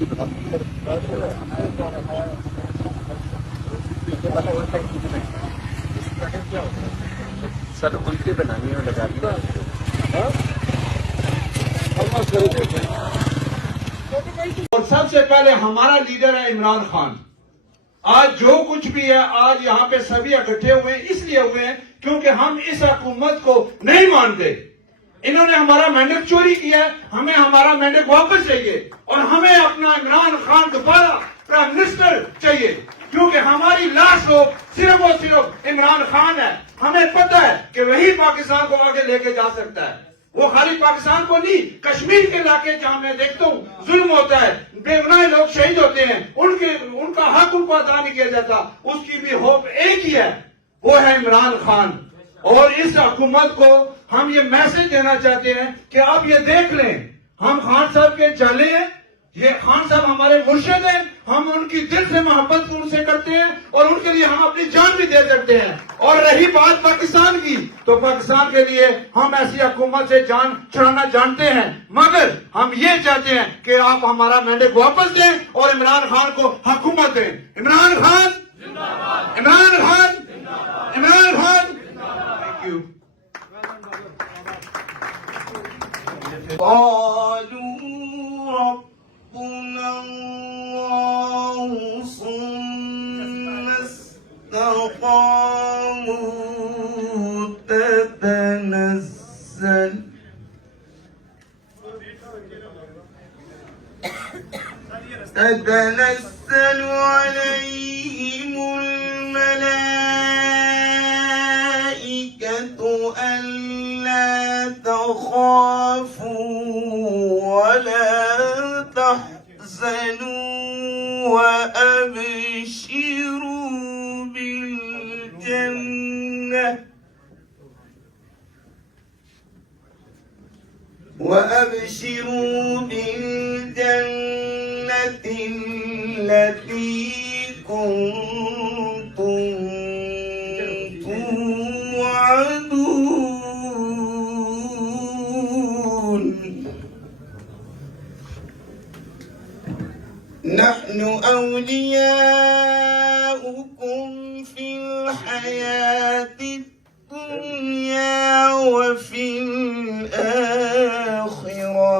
سر الٹی بنانی ہے لگا دیا. اور سب سے پہلے ہمارا لیڈر ہے عمران خان. آج جو کچھ بھی ہے آج یہاں پہ سبھی اکٹھے ہوئے ہیں اس لیے ہوئے ہیں کیونکہ ہم اس حکومت کو نہیں مانتے. انہوں نے ہمارا مینڈیٹ چوری کیا ہے, ہمیں ہمارا مینڈیٹ واپس چاہیے اور ہمیں اپنا عمران خان دوبارہ پرائم منسٹر چاہیے کیونکہ ہماری لاش روک صرف اور صرف عمران خان ہے. ہمیں پتہ ہے کہ وہی پاکستان کو آگے لے کے جا سکتا ہے. وہ خالی پاکستان کو نہیں, کشمیر کے علاقے جہاں میں دیکھتا ہوں ظلم ہوتا ہے, بے گناہ لوگ شہید ہوتے ہیں, ان کا حق ان کو ادا نہیں کیا جاتا, اس کی بھی ہوپ ایک ہی ہے, وہ ہے عمران خان. اور اس حکومت کو ہم یہ میسج دینا چاہتے ہیں کہ آپ یہ دیکھ لیں, ہم خان صاحب کے چالے ہیں, یہ خان صاحب ہمارے مرشد ہیں, ہم ان کی دل سے محبت ان سے کرتے ہیں اور ان کے لیے ہم اپنی جان بھی دے سکتے ہیں. اور رہی بات پاکستان کی, تو پاکستان کے لیے ہم ایسی حکومت سے جان چھڑانا جانتے ہیں, مگر ہم یہ چاہتے ہیں کہ آپ ہمارا مینڈیٹ واپس دیں اور عمران خان کو حکومت دیں. عمران خان, عمران خان, عمران خان. Thank you. ربنا الله ثم استقاموا تتنزل عليهم الملائكة ألا تخافوا ولا تحزنوا وأبشروا بالجنة التي كنتم توعدون. نحن أولياؤكم في الحياة الدنيا وفي الآخرة